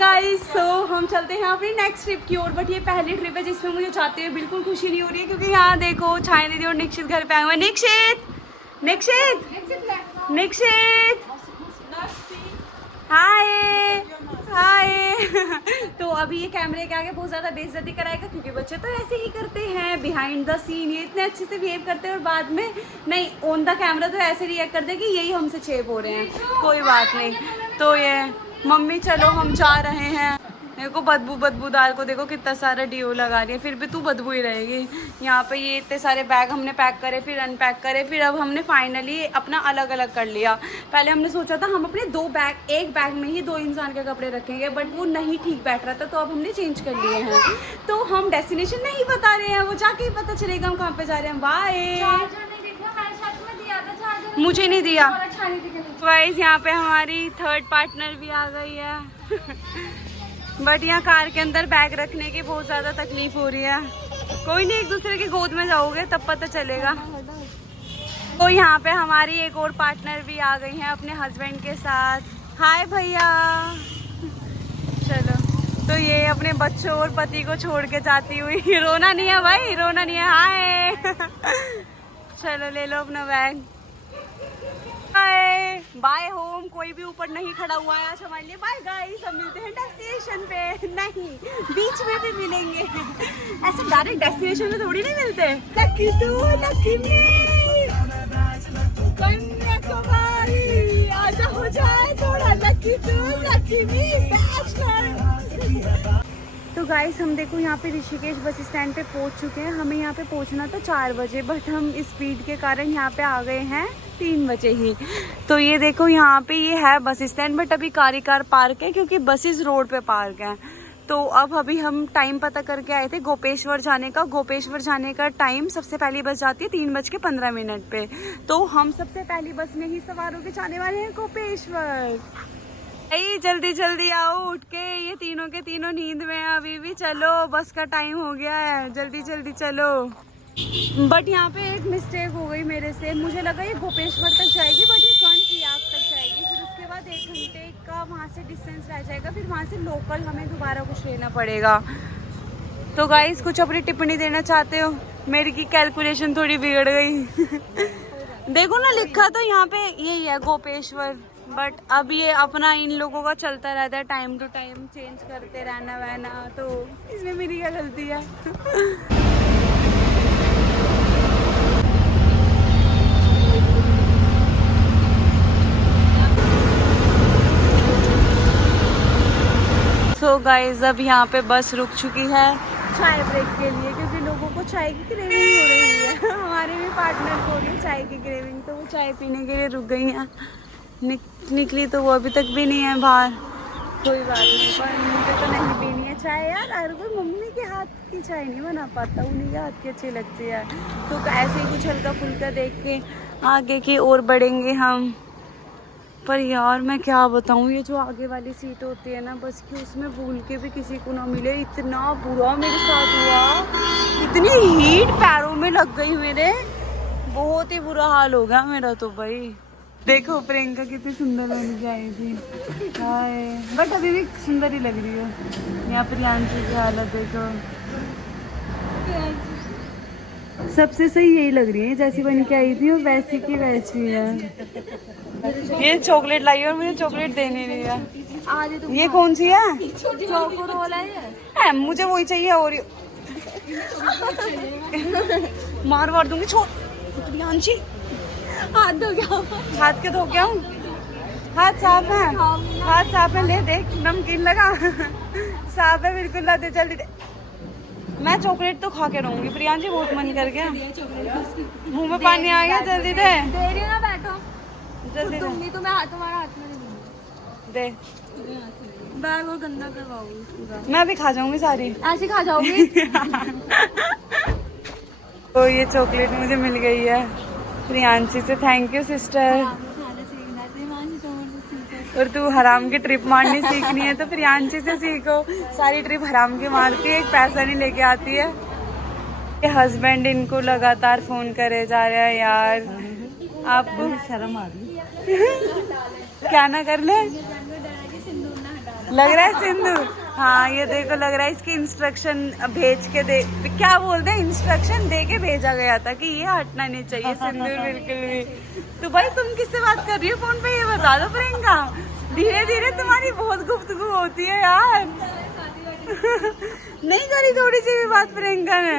Guys, सो हम चलते हैं अपनी नेक्स्ट ट्रिप की ओर। बट ये पहली ट्रिप है जिसमें मुझे जाते हुए बिल्कुल खुशी नहीं हो रही है, क्योंकि यहाँ देखो छाया दीदी और निक्षित घर पे आए हुए हैं। निक्षित हाय हाय। तो अभी ये कैमरे के आगे बहुत ज़्यादा बेइज्जती कराएगा, क्योंकि बच्चे तो ऐसे ही करते हैं बिहाइंड द सीन। ये इतने अच्छे से बिहेव करते हैं और बाद में नहीं, ऑन द कैमरा तो ऐसे रिएक्ट करते हैं कि यही हमसे चेप हो रहे हैं। कोई बात नहीं। तो ये मम्मी चलो हम जा रहे हैं। मेरे को बदबूदार को देखो कितना सारा डीओ लगा रही है, फिर भी तू बदबू ही रहेगी। यहाँ पे ये इतने सारे बैग हमने पैक करे, फिर अनपैक करे, फिर अब हमने फाइनली अपना अलग अलग कर लिया। पहले हमने सोचा था हम अपने एक बैग में ही 2 इंसान के कपड़े रखेंगे, बट वो नहीं ठीक बैठ रहा था, तो अब हमने चेंज कर लिए हैं। तो हम डेस्टिनेशन नहीं बता रहे हैं, वो जाके ही पता चलेगा हम कहाँ पे जा रहे हैं। बाय। मुझे नहीं दिया गाइस। यहाँ पे हमारी थर्ड पार्टनर भी आ गई है। बट यहाँ कार के अंदर बैग रखने की बहुत ज़्यादा तकलीफ हो रही है। कोई नहीं, एक दूसरे की गोद में जाओगे तब पता चलेगा। तो यहाँ पे हमारी एक और पार्टनर भी आ गई हैं अपने हस्बैंड के साथ। हाय भैया। चलो, तो ये अपने बच्चों और पति को छोड़ के जाती हुई। रोना नहीं है भाई, रोना नहीं है। हाय। चलो ले लो अपना बैग। Bye bye home. कोई भी ऊपर नहीं खड़ा हुआ है आज हमारे लिए। बाय गाइस, हम मिलते हैं डेस्टिनेशन पे। नहीं, बीच में भी मिलेंगे। ऐसे डायरेक्ट डेस्टिनेशन में थोड़ी नहीं मिलते। लकी तू लकी मी, कन्याकुमारी आजा हो जाए थोड़ा। लकी तू लकी मी, बैचलर। तो गाइस हम देखो यहाँ पे ऋषिकेश बस स्टैंड पे पहुँच चुके हैं। हमें यहाँ पे पहुँचना था 4 बजे, बट हम स्पीड के कारण यहाँ पे आ गए हैं 3 बजे ही। तो ये देखो यहाँ पे ये है बस स्टैंड, बट अभी कार पार्क है क्योंकि बसेस रोड पे पार्क हैं। तो अब अभी हम टाइम पता करके आए थे गोपेश्वर जाने का। गोपेश्वर जाने का टाइम सबसे पहली बस जाती है 3:15 पे। तो हम सबसे पहली बस में ही सवार होकर जाने वाले हैं गोपेश्वर। जल्दी जल्दी आओ उठ के, ये तीनों के तीनों नींद में है अभी भी। चलो बस का टाइम हो गया है, जल्दी जल्दी चलो। बट यहाँ पे एक मिस्टेक हो गई मेरे से। मुझे लगा ये गोपेश्वर तक जाएगी, बट ये कर्णप्रयाग तक जाएगी। फिर उसके बाद 1 घंटे का वहाँ से डिस्टेंस रह जाएगा, फिर वहाँ से लोकल हमें दोबारा कुछ लेना पड़ेगा। तो गाइस कुछ अपनी टिप्पणी देना चाहते हो? मेरी की कैलकुलेशन थोड़ी बिगड़ गई। देखो ना, लिखा तो यहाँ पे यही है गोपेश्वर, बट अब ये अपना इन लोगों का चलता रहता है, टाइम टू टाइम चेंज करते रहना वहना। तो इसमें मेरी क्या गलती है? सो गाइस अब यहाँ पे बस रुक चुकी है चाय ब्रेक के लिए, क्योंकि लोगों को चाय की क्रेविंग हो रही है। हमारे भी पार्टनर को हो रही है चाय की क्रेविंग, तो वो चाय पीने के लिए रुक गई हैं। निकली तो वो अभी तक भी नहीं है बाहर। कोई बात नहीं, पर मुझे तो नहीं पीनी है चाय यार। हर कोई मम्मी के हाथ की चाय नहीं बना पाता, उन्हीं के हाथ की अच्छी लगती है। तो ऐसे ही कुछ हल्का फुल्का देख के आगे की ओर बढ़ेंगे हम। पर यार मैं क्या बताऊँ, ये जो आगे वाली सीट होती है ना बस की, उसमें भूल के भी किसी को ना मिले। इतना बुरा मेरे साथ हुआ, इतनी हीट पैरों में लग गई मेरे, बहुत ही बुरा हाल हो गया मेरा तो भाई। देखो प्रियंका कितनी सुंदर बन के आई थी। हाय, बट अभी भी सुंदर ही लग रही है। यहाँ प्रियांशी की हालत देखो, सबसे सही यही लग रही है, जैसी बन के आई थी वो वैसी की वैसी है। ये चॉकलेट लाई और मुझे चॉकलेट देनी नहीं है। ये कौन सी है? चोको रोल है। मुझे वही चाहिए। और मार दूंगी। छोड़ प्रियांशी, हाथ धो गया। हाथ के धो गया हूँ? हाथ साफ है, हाथ साफ है। ले देख, नमकीन लगा। साफ है बिल्कुल। ला दे जल्दी दे। मैं चॉकलेट तो खा के रहूंगी। प्रियांशी बहुत मन कर गया, मुंह में पानी आ गया। जल्दी दे। दे रही ना, बैठो जल्दी। दूंगी तो मैं तुम्हारा हाथ में नहीं दे। बैग और गंदा करवाऊंगी। मैं भी खा जाऊंगी सारी, ऐसे खा जाऊंगी। तो ये चॉकलेट मुझे मिल गई है प्रियांशी से। Thank you sister. और तू हराम की ट्रिप मारनी सीखनी है तो प्रियांशी से सीखो। सारी ट्रिप हराम की मारती है, एक पैसा नहीं लेके आती है। ये हस्बैंड इनको लगातार फोन करे जा रहा है यार। आपको शर्म आ रही? क्या ना कर ले? लग रहा है सिंदूर। हाँ ये देखो, लग रहा है इसकी इंस्ट्रक्शन भेज के दे, क्या बोलते हैं, इंस्ट्रक्शन दे के भेजा गया था कि ये हटना नहीं चाहिए सिंदूर बिल्कुल भी। तो भाई तुम किससे बात कर रही हो फोन पे, ये बता दो प्रियंका। धीरे धीरे तुम्हारी बहुत गुफ्तगू होती है यार। नहीं करी थोड़ी सी भी बात प्रियंका ने।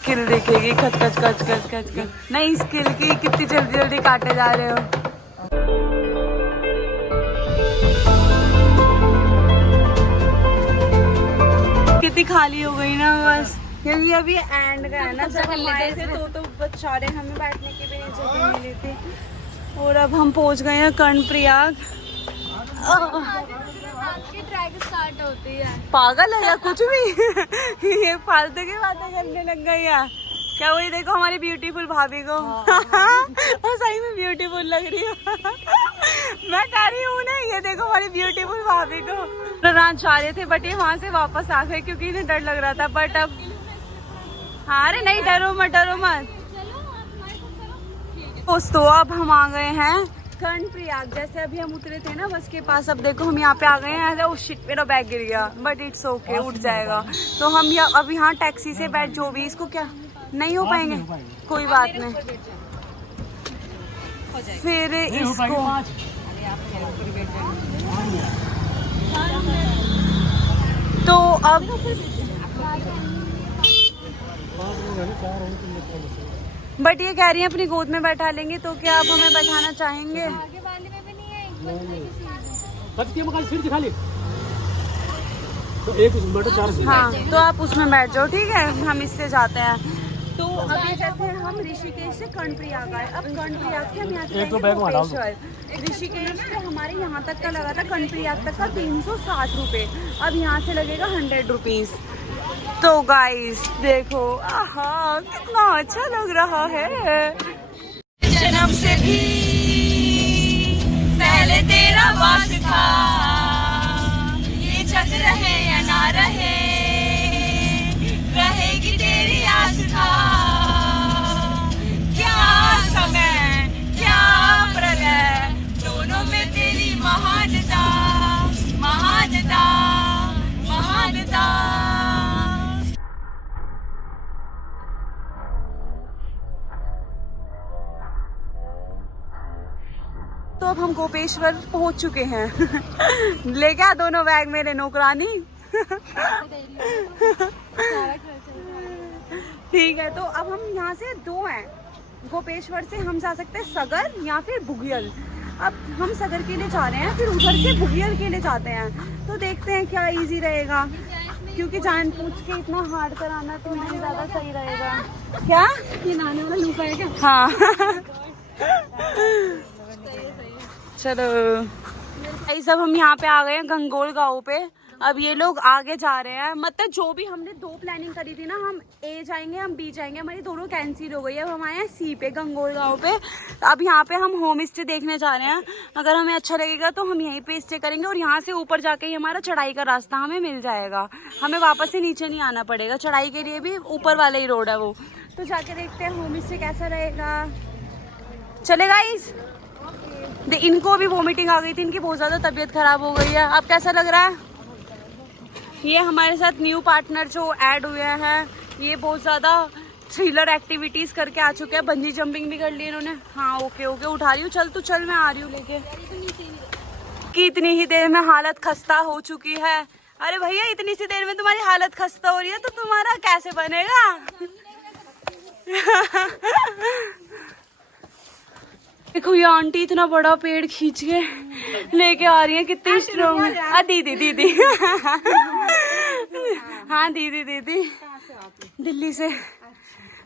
स्किल देखेगी, खच खच खच खच खच खच। नहीं स्किल की कितनी जल्दी जल्दी काटे जा रहे हो। कितनी खाली हो गई ना बस, क्योंकि अभी एंड का है ना, जब हम आए थे तो बेचारे हमें बैठने की भी नहीं जगह मिली थी। और अब हम पहुंच गए हैं कर्णप्रयाग। की ट्रैक स्टार्ट होती है। पागल है या कुछ भी। ये फालतू की बातें करने लग गई है क्या। वही देखो हमारी ब्यूटीफुल भाभी को। और सही में ब्यूटीफुल लग रही हो। मैं कह रही हूँ ना, ये देखो हमारी ब्यूटीफुल भाभी को। रात जा रहे थे बट ये वहाँ से वापस आ गए क्योंकि इन्हें डर लग रहा था। बट अब हाँ, अरे नहीं डरो मत, डरो मत दोस्तों। अब हम आ गए हैं कर्णप्रयाग। जैसे अभी हम उतरे थे ना बस के पास, अब देखो हम यहाँ पे आ गए हैं। ओ शिट, मेरा बैग गिर गया, बट इट्स ओके, उठ जाएगा। तो हम अब यहाँ टैक्सी से बैठ, जो भी इसको क्या नहीं हो पाएंगे, कोई बात नहीं। फिर इसको तो अब बट ये कह रही है अपनी गोद में बैठा लेंगे, तो क्या आप हमें बैठाना चाहेंगे? आगे वाले में भी नहीं है, हाँ तो आप उसमें बैठ जाओ, ठीक है, हम इससे जाते हैं। तो अभी जैसे हम ऋषिकेश से कर्णप्रयाग आए, अब कर्णप्रयाग से हम यहाँ से गोपेश्वर। ऋषिकेश से हमारे यहाँ तक का लगा था कर्णप्रयाग तक का 360 रुपये, अब यहाँ से लगेगा 100 रुपीज़। तो गाइस देखो, आहा कितना अच्छा लग रहा है। जन्म से भी पहले तेरा वास था, ये जग रहे या ना रहे, रहेगी तेरी आस्था। क्या समय क्या प्रलय, दोनों में तेरी महानता, महानता, महानता। तो अब हम गोपेश्वर पहुंच चुके हैं। ले गया दोनों बैग मेरे नौकरानी। ठीक है, तो अब हम यहाँ से दो हैं, गोपेश्वर से हम जा सकते हैं सगर या फिर बुगियल। अब हम सगर के लिए जा रहे हैं, फिर उधर से बुगियल के लिए जाते हैं। तो देखते हैं क्या इजी रहेगा, क्योंकि जान पूछ के इतना हार्ड कराना तो नहीं ज़्यादा सही रहेगा। क्या ये नाने वाला लूप है क्या? हाँ। चलो भाई, सब हम यहाँ पे आ गए हैं गंगोल गांव पे। अब ये लोग आगे जा रहे हैं, मतलब जो भी हमने दो प्लानिंग करी थी ना, हम ए जाएंगे हम बी जाएंगे, हमारी दोनों कैंसिल हो गई है। अब हम आए हैं सी पे, गंगोल गांव पे। अब यहाँ पे हम होम स्टे देखने जा रहे हैं, अगर हमें अच्छा लगेगा तो हम यहीं पे स्टे करेंगे, और यहाँ से ऊपर जाके ही हमारा चढ़ाई का रास्ता हमें मिल जाएगा, हमें वापस से नीचे नहीं आना पड़ेगा। चढ़ाई के लिए भी ऊपर वाला ही रोड है वो। तो जाके देखते हैं होम स्टे कैसा रहेगा। चलेगा गाइस। इनको भी वोमिटिंग आ गई थी, इनकी बहुत ज़्यादा तबीयत खराब हो गई है। अब कैसा लग रहा है? ये हमारे साथ न्यू पार्टनर जो ऐड हुए हैं, ये बहुत ज़्यादा थ्रिलर एक्टिविटीज़ करके आ चुके हैं। बंजी जंपिंग भी कर ली इन्होंने। हाँ ओके ओके, उठा रही हूँ, चल तू चल, मैं आ रही हूँ लेके। कि इतनी ही देर में हालत खस्ता हो चुकी है। अरे भैया, इतनी सी देर में तुम्हारी हालत खस्ता हो रही है तो तुम्हारा कैसे बनेगा? देखो ये आंटी इतना बड़ा पेड़ खींच के लेके आ रही है, कितनी स्ट्रॉन्ग है। दीदी दीदी। हाँ दीदी दीदी, दिल्ली से।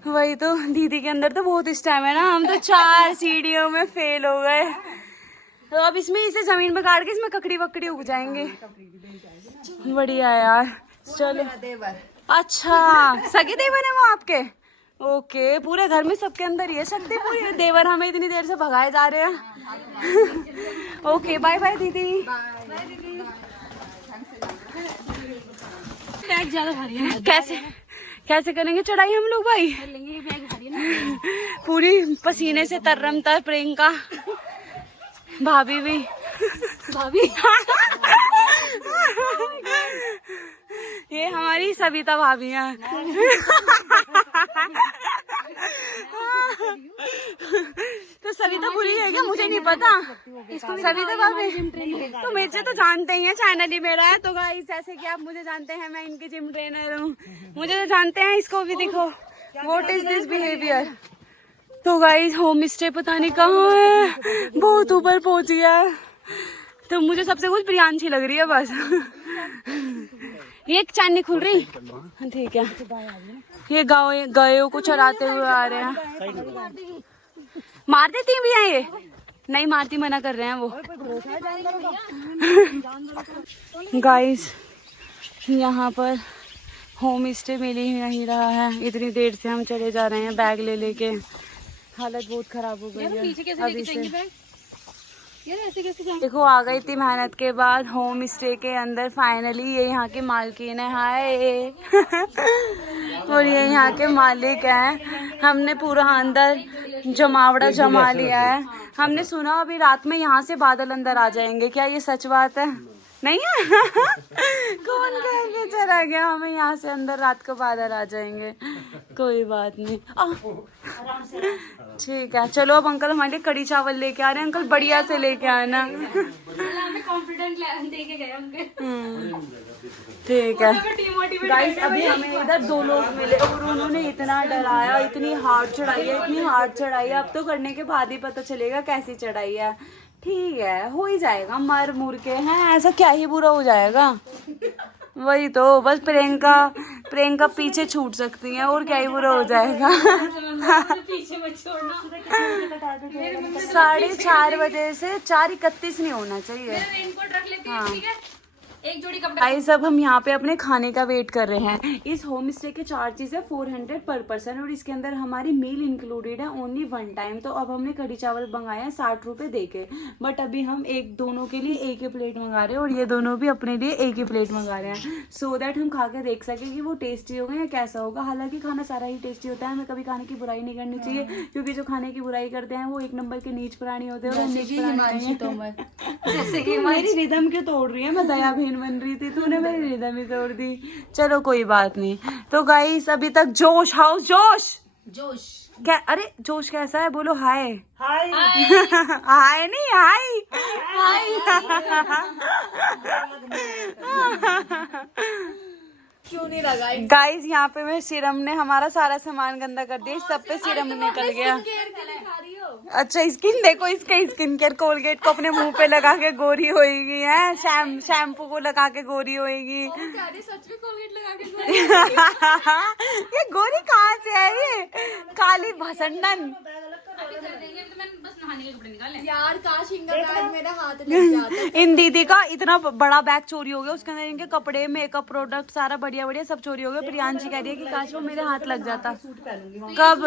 वही तो, दीदी के अंदर तो बहुत स्टैमिना है ना, हम तो 4 सीढ़ियों में फेल हो गए। तो अब इसमें इसे जमीन पे काट के इसमें ककड़ी वकड़ी उग जाएंगे। बढ़िया यार, चलो। अच्छा, सगे देवर है वो आपके? ओके, पूरे घर में सबके अंदर ये शक्ति, पूरे देवर हमें इतनी देर से भगाए जा रहे हैं। ओके बाय बाय दीदी। बैग ज्यादा भारी है। कैसे करेंगे चढ़ाई हम लोग भाई? बैग भारी है ना। पूरी पसीने से तरम तर प्रियंका। भाभी भी भाभी ये हमारी सविता भाभी हैं। तो सविता बुरी है क्या? मुझे नहीं पता। सविता भाभी तो मुझे तो जानते ही हैं, चैनल ही मेरा है। तो गाइस जैसे कि आप मुझे जानते हैं, मैं इनकी जिम ट्रेनर हूँ। मुझे तो जानते हैं, इसको भी दिखो। What is this behaviour? तो गाइस होम स्टे पता नहीं कहाँ है, बहुत ऊपर पहुंच गया है। तो मुझे सबसे कुछ प्रियांशी लग रही है बस। ये चांदनी खुल रही। हाँ, ठीक है। ये गायों को चराते हुए आ रहे हैं। मार देती भी हैं ये? नहीं मारती, मना कर रहे हैं वो। गाइस यहाँ पर होम स्टे मिल ही नहीं रहा है। इतनी देर से हम चले जा रहे हैं बैग ले लेके। हालत बहुत खराब हो गई है अभी से। देखो आ गई इतनी मेहनत के बाद होम स्टे के अंदर फाइनली। ये यहाँ के मालकिन है। हाय। और ये यहाँ के मालिक हैं। हमने पूरा अंदर जमावड़ा जमा लिया है। हमने सुना अभी रात में यहाँ से बादल अंदर आ जाएंगे। क्या ये सच बात है? नहीं है? कौन कह के चला गया हमें यहाँ से अंदर रात को बादल आ जाएंगे? कोई बात नहीं। ठीक है, चलो अब अंकल हमारे लिए कड़ी चावल लेके आ रहे हैं। अंकल बढ़िया से लेके आना। कॉन्फिडेंट दे के गए होंगे। ठीक है गाइस, अभी हमें इधर 2 लोग मिले और उन्होंने इतना डराया, इतनी हार्ड चढ़ाई है, इतनी हार्ड चढ़ाई है। अब तो करने के बाद ही पता चलेगा कैसी चढ़ाई है। ठीक है, हो ही जाएगा, मर मुर के हैं, ऐसा क्या ही बुरा हो जाएगा। वही तो, बस प्रियंका पीछे छूट सकती है और क्या ही बुरा हो जाएगा। 4:30 बजे से 4:31 नहीं होना चाहिए। हाँ एक जोड़ी कपड़े। गाइस अब हम यहाँ पे अपने खाने का वेट कर रहे हैं। इस होम स्टे के चार्जेस है 400 पर पर्सन और इसके अंदर हमारी मील इंक्लूडेड है ओनली 1 टाइम। तो अब हमने कढ़ी चावल मंगाए हैं 60 रुपए दे के। बट अभी हम दोनों के लिए एक ही प्लेट मंगा रहे हैं और ये दोनों भी अपने लिए एक ही प्लेट मंगा रहे हैं, सो दैट हम खा के देख सके कि वो टेस्टी होगा या कैसा होगा। हालांकि खाना सारा ही टेस्टी होता है, हमें कभी खाने की बुराई नहीं करनी चाहिए, क्योंकि जो खाने की बुराई करते हैं वो 1 नंबर के नीच प्राणी होते हैं। मेरी रिदम क्यों तोड़ रही है? मैं दया बहन बन रही थी, तूने मेरी रिदम ही तोड़ दी। चलो कोई बात नहीं। तो गाइस अभी तक जोश हाउस जोश क्या? अरे जोश कैसा है? बोलो हाय। हाय हाय नहीं हाय क्यों नहीं लगा? गाइस यहाँ पे मैं सीरम ने हमारा सारा सामान गंदा कर दिया। सब पे सीरम निकल गया। अच्छा स्किन देखो, इसके स्किन केयर कोलगेट को अपने मुंह पे लगा के गोरी होएगी है, शैम्पू को लगा के गोरी होएगी। सच में कोलगेट लगा के ये गोरी कहाँ से है? ये काली भसंडन। यार काश इनका बैग मेरा हाथ लग जाता। इन दीदी का इतना बड़ा बैग चोरी हो गया, उसके अंदर इनके कपड़े, मेकअप प्रोडक्ट सारा बढ़िया बढ़िया सब चोरी हो गया। प्रियांशी कह रही है कि काश वो मेरे हाथ लग जाता। कब?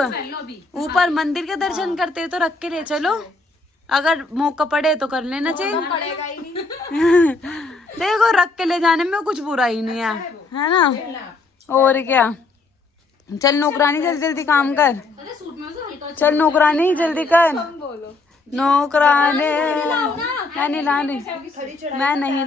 ऊपर मंदिर के दर्शन करते तो रख के ले चलो, अगर मौका पड़े तो कर लेना चाहिए। पड़ेगा ही नहीं। देखो रख के ले जाने में कुछ बुरा ही नहीं है ना? और क्या। चल नौकरानी जल्दी जल्दी काम कर। चल नौकरानी जल्दी कर। नौकरानी मैं नहीं ला रही, मैं नहीं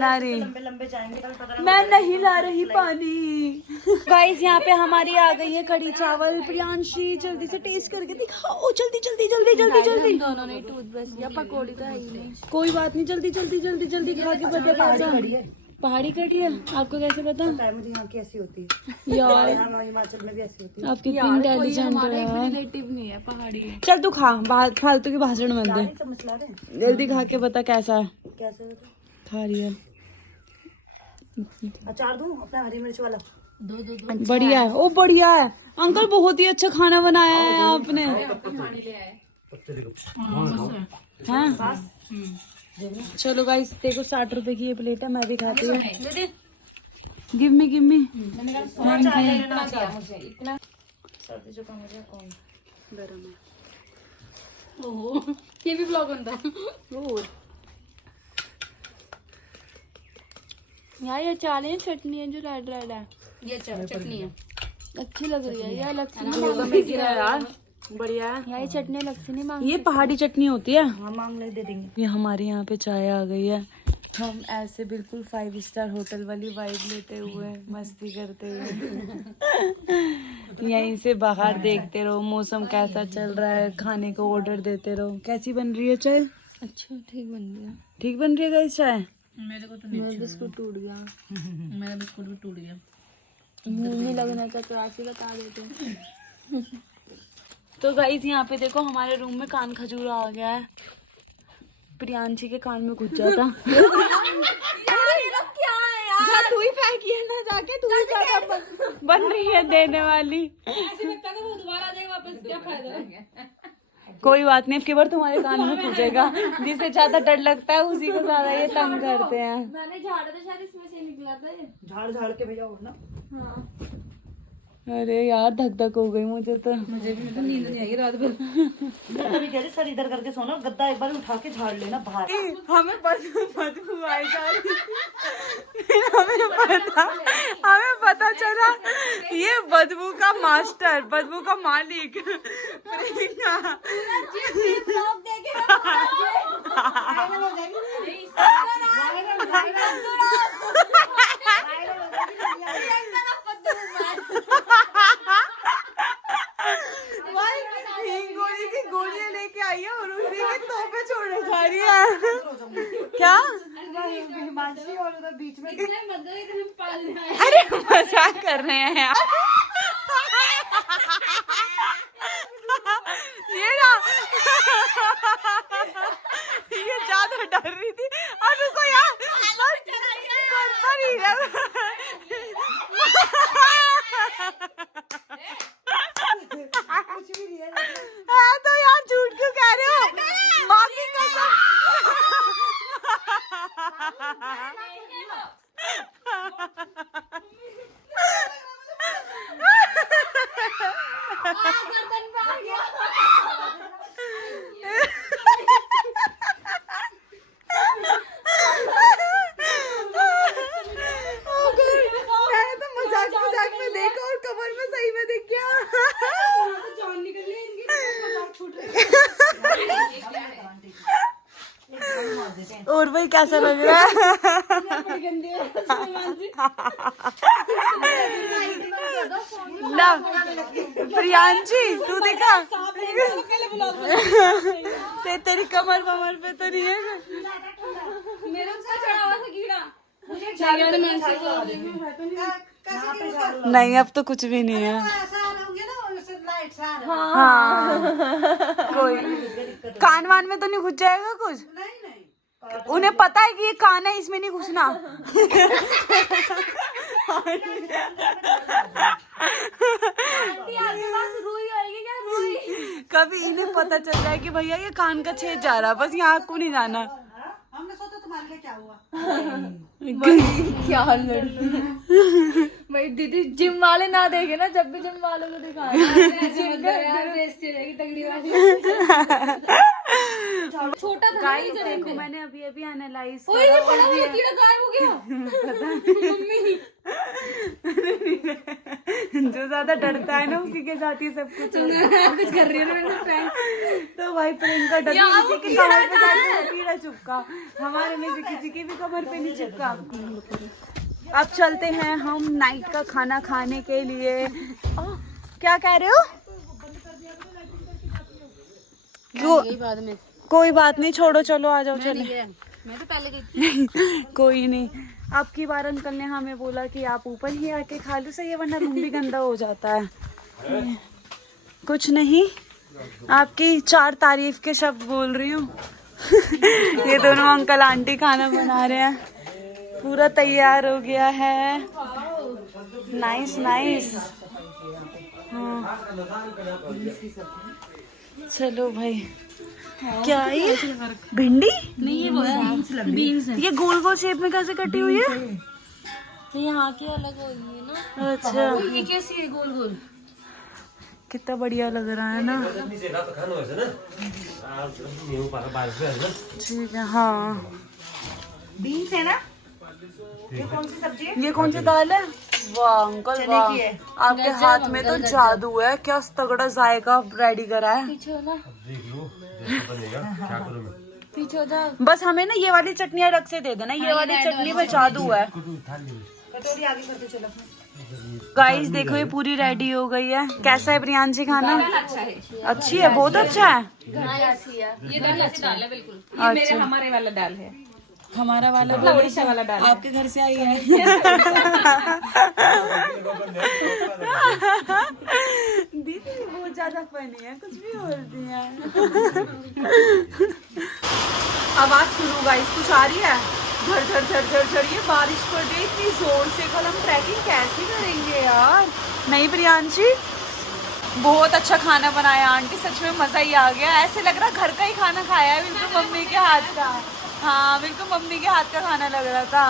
ला रही पानी। गाइस यहाँ पे हमारी आ गई है कढ़ी चावल। प्रियांशी जल्दी से टेस्ट करके दिखाओ, जल्दी जल्दी जल्दी जल्दी जल्दी। दोनों ने टूथब्रश या पकौड़ी तो है ही नहीं। कोई बात नहीं, जल्दी जल्दी जल्दी जल्दी खा के बता। पहाड़ी कढ़ी है, आपको कैसे पता? मुझे यहाँ की ऐसी होती है यार, हिमाचल में भी ऐसी होती आप कितनी इंटेलिजेंट हो यार। रिलेटिव नहीं है, पहाड़ी है। चल तू खा, फालतू की भाषण मत दे। है। जल्दी खा के बता कैसा है। कैसे होती खा रही है, अचार दूं अपना हरी मिर्च वाला? दो बढ़िया है। ओ बढ़िया है अंकल, बहुत ही अच्छा खाना बनाया है आपने। हाँ चलो गाइस देखो 60 रुपए की ये प्लेट है, मैं भी खाती हूँ। गिव मी सर्दी जुकाम मुझे कौन गरम है। ओहो ये भी ब्लॉग बनता है। यार ये चाले हैं, चटनी है जो रेड है, ये चटनी है, अच्छी लग रही है। ये अलग से गिरा यार। बढ़िया है। यहाँ चटनी अलग से नहीं मांग। ये पहाड़ी चटनी होती है। हाँ मांग ले, दे देंगे। ये हमारे यहाँ पे चाय आ गई है। हम ऐसे बिल्कुल 5 स्टार होटल वाली वाइब लेते हुए मस्ती करते हुए यहीं से बाहर देखते रहो मौसम कैसा चल रहा है, खाने को ऑर्डर देते रहो। कैसी बन रही है चाय? अच्छा ठीक बन गया। ठीक बन रही है गाइस चाय? मेरे को तो नहीं। मेरा बिस्कुट टूट गया। मेरा बिस्कुट भी टूट गया। मुंह नहीं लगना था तो ऐसे बता देते। तो गाइस यहाँ पे देखो हमारे रूम में कान खजूरा आ गया है। प्रियांशी के कान में घुस जाता। तू ही फेंकी है ना जाके, तू ही ज्यादा बन रही है देने वाली। कोई बात नहीं, अब की बार तुम्हारे कान में घुसेगा। जिससे ज्यादा डर लगता है उसी को ज्यादा ये तंग करते हैं। मैंने झाड़ा तो शायद इसमें से निकला था ये। झाड़ झाड़ के भेजा ना। हाँ। अरे यार धक धक हो गई मुझे तो। मुझे भी तो नींद नहीं आई रात भर। मैं तभी कह रही सर इधर करके सोना, गद्दा एक बार उठा के झाड़ लेना बाहर। हमें बदबू आई जा रही। हमें पता चला ये बदबू का मास्टर, बदबू का मालिक गोली की गोलियां लेके आई है और उसी के तोपे छोड़ने जा रही है। क्या? हिमांशी और उधर बीच में अरे मजाक कर रहे हैं यार। ये ना ये ज्यादा डर रही थी। और रुको यार कुछ भी नहीं है। तो यार झूठ क्यों कह रहे हो? माँ की कसम। मैंने तो मजाक मजाक में देखा और कमर में सही में दिख गया। और भाई कैसा लग रहा है? ना प्रियांशी तू दिखा तेरी कमर वमर पे तो नहीं है? मेरे ऊपर चढ़ा हुआ था कीड़ा। नहीं अब तो कुछ भी नहीं है। हाँ कोई कान वान में तो नहीं घुस जाएगा कुछ? उन्हें पता है कि ये कान है, इसमें नहीं घुसना। कभी इन्हें पता चल जाए कि भैया ये कान का छेद जा रहा, बस यहाँ को नहीं जाना। हमने सोचा तुम्हारे लिए क्या हुआ। क्या लड़की भाई दीदी, जिम वाले ना देखे ना, जब भी जिम वालों को दिखा छोटा था। गाइस देखो मैंने अभी अभी एनालाइज ओए ये बड़ा वाला कीड़ा गायब हो गया। मम्मी जो ज्यादा डरता है ना उसी के साथ ही सब कुछ कुछ कर रही है ना प्रैंक। तो भाई प्रियंका डर किसी की कमर पे जाके कीड़ा चुपका, हमारे में से किसी की भी कमर पे नहीं चिपका। अब चलते हैं हम नाइट का खाना खाने के लिए। क्या कह रहे हो? बाद में कोई बात नहीं, छोड़ो चलो आ जाओ चले। मैं तो पहले गई। कोई नहीं, अब की बार अंकल ने हमें बोला कि आप ऊपर ही आके खा लो, सही है वरना रूम भी गंदा हो जाता है। कुछ नहीं, आपकी 4 तारीफ के शब्द बोल रही हूँ। ये दोनों अंकल आंटी खाना बना रहे हैं, पूरा तैयार हो गया है। Nice nice. चलो भाई। क्या ये भिंडी? नहीं ये बीन्स है। ये गोल गोल शेप में कैसे कटी हुई है? तो यहाँ की अलग हो गई है ना। अच्छा ये कैसी है गोल गोल? कितना बढ़िया लग रहा है ना। ठीक है हाँ। बीन्स है ना? ये कौन सी सब्जी है? ये कौन सी दाल है? वाह अंकल चने वाह, की है। आपके हाथ में तो जादू है, क्या तगड़ा जायका रेडी करा है। पीछे हो ना, देख लो जैसा बनेगा, क्या करूं मैं। पीछे हो जा। बस हमें ना ये वाली चटनी अलग से दे देना, ये वाली चटनी में जादू है। कटोरी आगे कर दो चलो। गाइस देखो ये पूरी रेडी हो गई है। कैसा है प्रियांशी खाना? अच्छी है, बहुत अच्छा है। ये दाल ऐसी दाल है बिल्कुल। अच्छा हमारे वाला दाल है, हमारा वाला उड़ीसा वाला दाल। आपके घर से आई है। दीदी बहुत ज्यादा फनी है, कुछ भी बोलती है। आवाज सुनो गाइस, कुछ आ रही है? झड़ झड़ झड़ झड़ झड़, ये बारिश पड़ रही है इतनी जोर से। कल हम ट्रैकिंग कैसे करेंगे यार? नहीं प्रियांशी, बहुत अच्छा खाना बनाया आंटी, सच में मजा ही आ गया। ऐसे लग रहा घर का ही खाना खाया है, बिल्कुल मम्मी के हाथ का। हाँ बिल्कुल मम्मी के हाथ का खाना लग रहा था।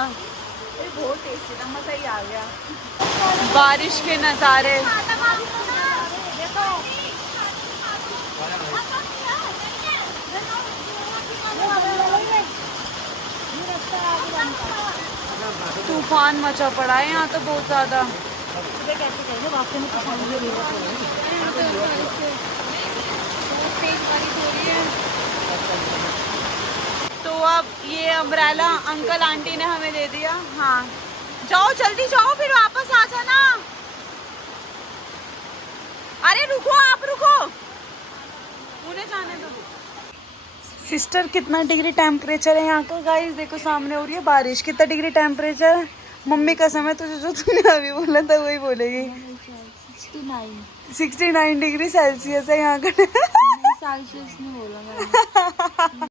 ये बहुत टेस्टी था, मजा ही आ गया। बारिश के नज़ारे। तूफान मचा पड़ा है यहाँ तो बहुत ज्यादा। तो अब ये अम्ब्रेला अंकल आंटी ने हमें दे दिया। हाँ जाओ जल्दी जाओ, फिर वापस आ जाना। अरे रुको, आप रुको, उन्हें जाने दो। सिस्टर कितना डिग्री टेम्परेचर है यहाँ का? गाइस देखो सामने हो रही है बारिश। कितना डिग्री टेम्परेचर है? मम्मी कसम है तुझे, जो तूने अभी बोला था वही बोलेगी। 69 डिग्री सेल्सियस है यहाँ का। सेल्सियस नहीं बोला मैंने।